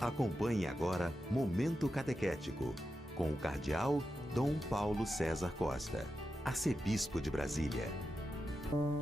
Acompanhe agora Momento Catequético, com o Cardeal Dom Paulo César Costa, arcebispo de Brasília.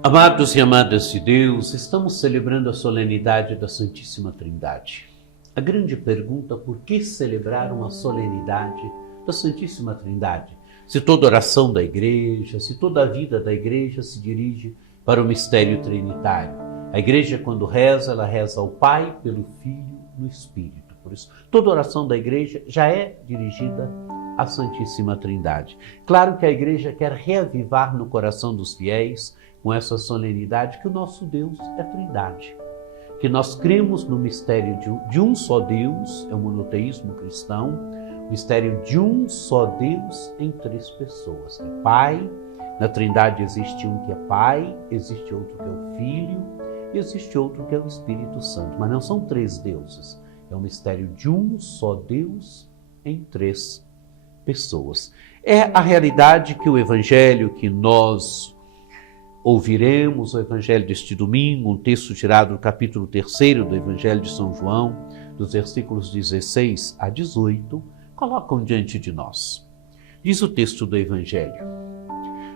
Amados e amadas de Deus, estamos celebrando a solenidade da Santíssima Trindade. A grande pergunta: por que celebrar uma solenidade da Santíssima Trindade? Se toda oração da Igreja, se toda a vida da Igreja se dirige para o mistério trinitário. A Igreja, quando reza, ela reza ao Pai, pelo Filho, no Espírito. Por isso, toda oração da Igreja já é dirigida à Santíssima Trindade. Claro que a Igreja quer reavivar no coração dos fiéis, com essa solenidade, que o nosso Deus é Trindade. Que nós cremos no mistério de um só Deus, é o monoteísmo cristão, o mistério de um só Deus em três pessoas, que é Pai. Na Trindade existe um que é Pai, existe outro que é o Filho, e existe outro que é o Espírito Santo. Mas não são três deuses, é o mistério de um só Deus em três pessoas. É a realidade que o Evangelho que nós ouviremos, o Evangelho deste domingo, um texto tirado do capítulo 3 do Evangelho de São João, dos versículos 16 a 18, colocam diante de nós. Diz o texto do Evangelho: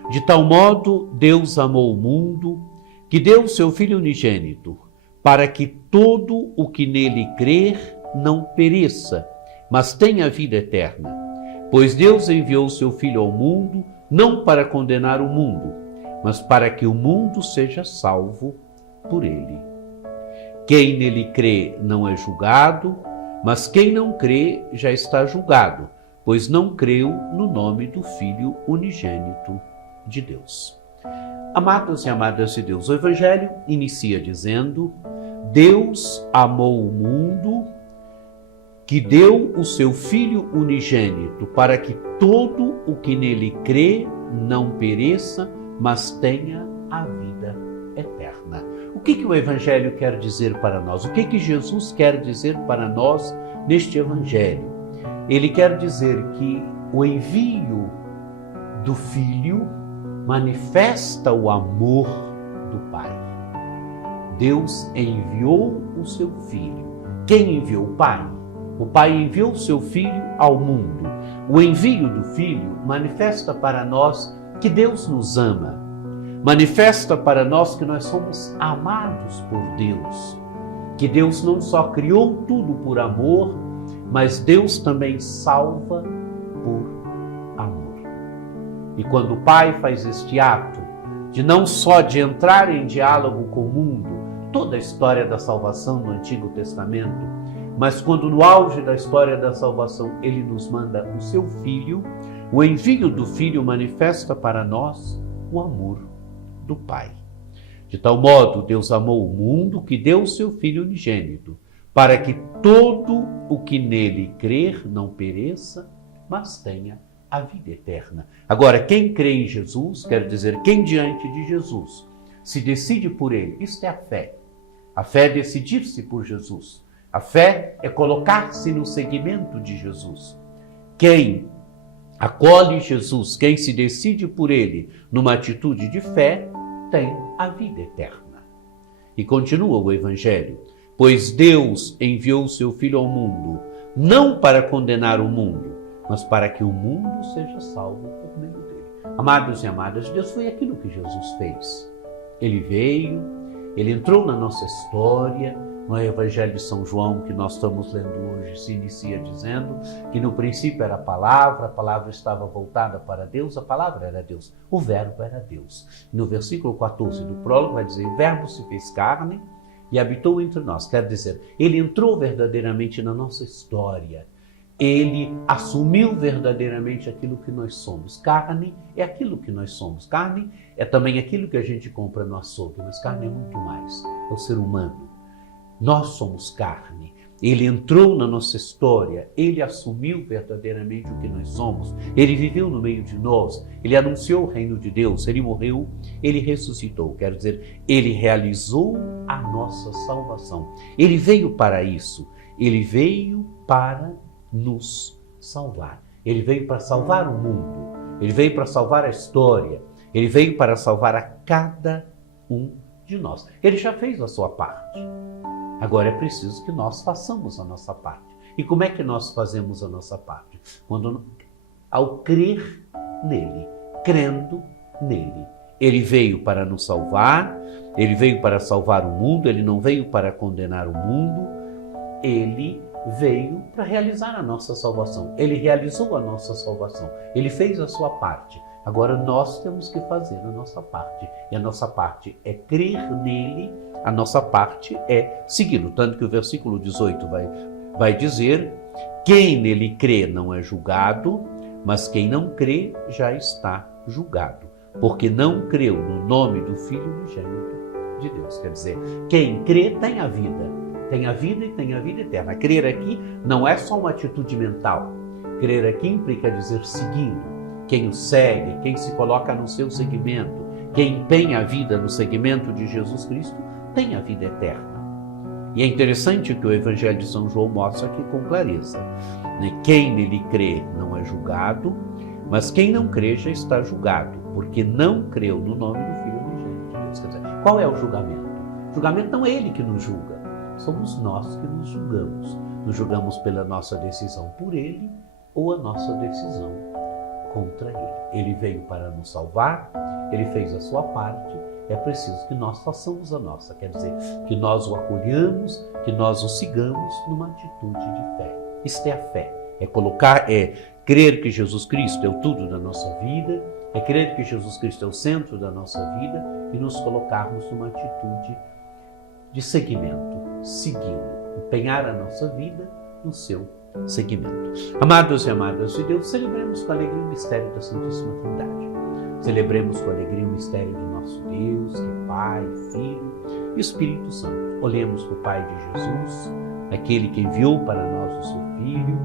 de tal modo Deus amou o mundo, que deu o seu Filho unigênito, para que todo o que nele crer não pereça, mas tenha vida eterna. Pois Deus enviou o seu Filho ao mundo, não para condenar o mundo, mas para que o mundo seja salvo por ele. Quem nele crê não é julgado, mas quem não crê já está julgado, pois não creu no nome do Filho unigênito de Deus. Amados e amadas de Deus, o Evangelho inicia dizendo: Deus amou o mundo, que deu o seu Filho unigênito, para que todo o que nele crê não pereça, mas tenha a vida eterna. O que o Evangelho quer dizer para nós? O que Jesus quer dizer para nós neste Evangelho? Ele quer dizer que o envio do Filho manifesta o amor do Pai. Deus enviou o seu Filho. Quem enviou? O Pai. O Pai enviou o seu Filho ao mundo. O envio do Filho manifesta para nós que Deus nos ama. Manifesta para nós que nós somos amados por Deus. Que Deus não só criou tudo por amor, mas Deus também salva por amor. E quando o Pai faz este ato de não só de entrar em diálogo com o mundo, toda a história da salvação no Antigo Testamento, mas quando no auge da história da salvação ele nos manda o seu Filho, o envio do Filho manifesta para nós o amor do Pai. De tal modo Deus amou o mundo, que deu o seu Filho unigênito, para que todo o que nele crer não pereça, mas tenha a vida eterna. Agora, quem crê em Jesus, quer dizer, quem diante de Jesus se decide por ele, isto é a fé. A fé é decidir-se por Jesus. A fé é colocar-se no seguimento de Jesus. Quem acolhe Jesus, quem se decide por ele numa atitude de fé, tem a vida eterna. E continua o Evangelho: pois Deus enviou o seu Filho ao mundo, não para condenar o mundo, mas para que o mundo seja salvo por meio dele. Amados e amadas, Deus foi aquilo que Jesus fez. Ele veio, ele entrou na nossa história. No Evangelho de São João, que nós estamos lendo hoje, se inicia dizendo que no princípio era a palavra estava voltada para Deus, a palavra era Deus, o verbo era Deus. No versículo 14 do prólogo vai dizer: o verbo se fez carne e habitou entre nós. Quer dizer, ele entrou verdadeiramente na nossa história. Ele assumiu verdadeiramente aquilo que nós somos. Carne é aquilo que nós somos. Carne é também aquilo que a gente compra no açougue, mas carne é muito mais. É o ser humano. Nós somos carne. Ele entrou na nossa história, ele assumiu verdadeiramente o que nós somos, ele viveu no meio de nós, ele anunciou o reino de Deus, ele morreu, ele ressuscitou, quer dizer, ele realizou a nossa salvação. Ele veio para isso, ele veio para nos salvar. Ele veio para salvar o mundo, ele veio para salvar a história, ele veio para salvar a cada um de nós. Ele já fez a sua parte. Agora é preciso que nós façamos a nossa parte. E como é que nós fazemos a nossa parte? Ao crer nele, crendo nele. Ele veio para nos salvar, ele veio para salvar o mundo, ele não veio para condenar o mundo, ele veio para realizar a nossa salvação. Ele realizou a nossa salvação, ele fez a sua parte. Agora nós temos que fazer a nossa parte. E a nossa parte é crer nele, a nossa parte é segui-lo. Tanto que o versículo 18 vai dizer: quem nele crê não é julgado, mas quem não crê já está julgado, porque não creu no nome do Filho unigênito de Deus. Quer dizer, quem crê tem a vida e tem a vida eterna. Crer aqui não é só uma atitude mental. Crer aqui implica dizer seguir. Quem o segue, quem se coloca no seu seguimento, quem empenha a vida no seguimento de Jesus Cristo, tem a vida eterna. E é interessante que o Evangelho de São João mostra aqui com clareza, né? Quem nele crê não é julgado, mas quem não crê já está julgado, porque não creu no nome do Filho unigênito de Deus. Quer dizer, qual é o julgamento? O julgamento não é ele que nos julga, somos nós que nos julgamos. Nos julgamos pela nossa decisão por ele ou a nossa decisão contra ele. Ele veio para nos salvar, ele fez a sua parte, é preciso que nós façamos a nossa, quer dizer, que nós o acolhamos, que nós o sigamos numa atitude de fé. Isto é a fé, é crer que Jesus Cristo é o tudo da nossa vida, é crer que Jesus Cristo é o centro da nossa vida e nos colocarmos numa atitude de seguimento, segui-lo, empenhar a nossa vida no seu seguimento. Amados e amadas de Deus, celebremos com alegria o mistério da Santíssima Trindade. Celebremos com alegria o mistério do nosso Deus, que é Pai, Filho e Espírito Santo. Olhemos para o Pai de Jesus, aquele que enviou para nós o seu Filho.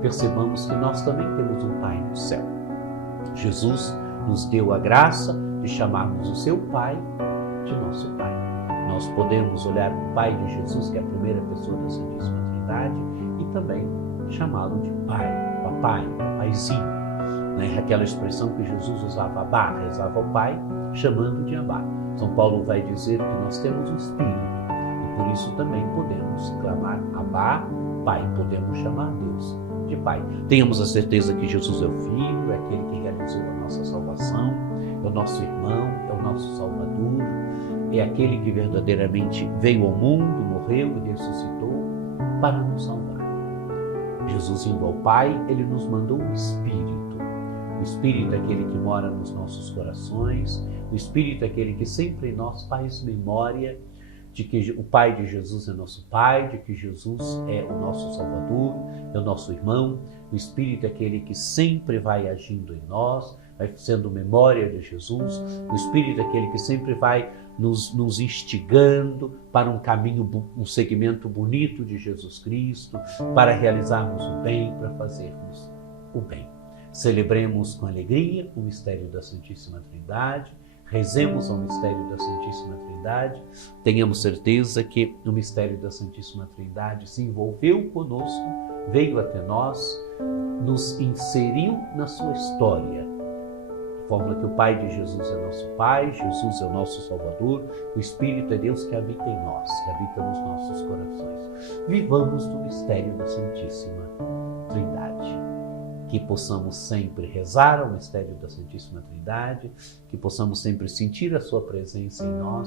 Percebamos que nós também temos um Pai no céu. Jesus nos deu a graça de chamarmos o seu Pai de nosso Pai. Nós podemos olhar para o Pai de Jesus, que é a primeira pessoa da Santíssima Trindade, e também chamá-lo de Pai, Papai, Papaizinho. Né? Aquela expressão que Jesus usava, Abá, rezava ao Pai, chamando de Abá. São Paulo vai dizer que nós temos um Espírito, e por isso também podemos clamar Abá, Pai, podemos chamar Deus de Pai. Tenhamos a certeza que Jesus é o Filho, é aquele que realizou a nossa salvação, é o nosso irmão, é o nosso Salvador, é aquele que verdadeiramente veio ao mundo, morreu e ressuscitou para nos salvar. Jesus indo ao Pai, ele nos mandou o Espírito. O Espírito é aquele que mora nos nossos corações, o Espírito é aquele que sempre em nós faz memória de que o Pai de Jesus é nosso Pai, de que Jesus é o nosso Salvador, é o nosso irmão. O Espírito é aquele que sempre vai agindo em nós, vai sendo memória de Jesus. O Espírito é aquele que sempre vai nos instigando para um caminho, um segmento bonito de Jesus Cristo, para realizarmos o bem, para fazermos o bem. Celebremos com alegria o mistério da Santíssima Trindade, rezemos ao mistério da Santíssima Trindade, tenhamos certeza que o mistério da Santíssima Trindade se envolveu conosco, veio até nós, nos inseriu na sua história. De forma que o Pai de Jesus é nosso Pai, Jesus é o nosso Salvador, o Espírito é Deus que habita em nós, que habita nos nossos corações. Vivamos no mistério da Santíssima Trindade. Que possamos sempre rezar ao mistério da Santíssima Trindade, que possamos sempre sentir a sua presença em nós,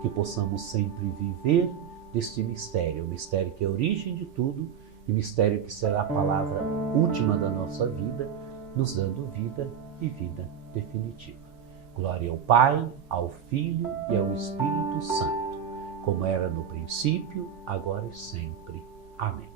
que possamos sempre viver deste mistério, o mistério que é a origem de tudo e o mistério que será a palavra última da nossa vida, nos dando vida e vida definitiva. Glória ao pai, ao Filho e ao Espírito Santo, como era no princípio, agora e sempre. Amém.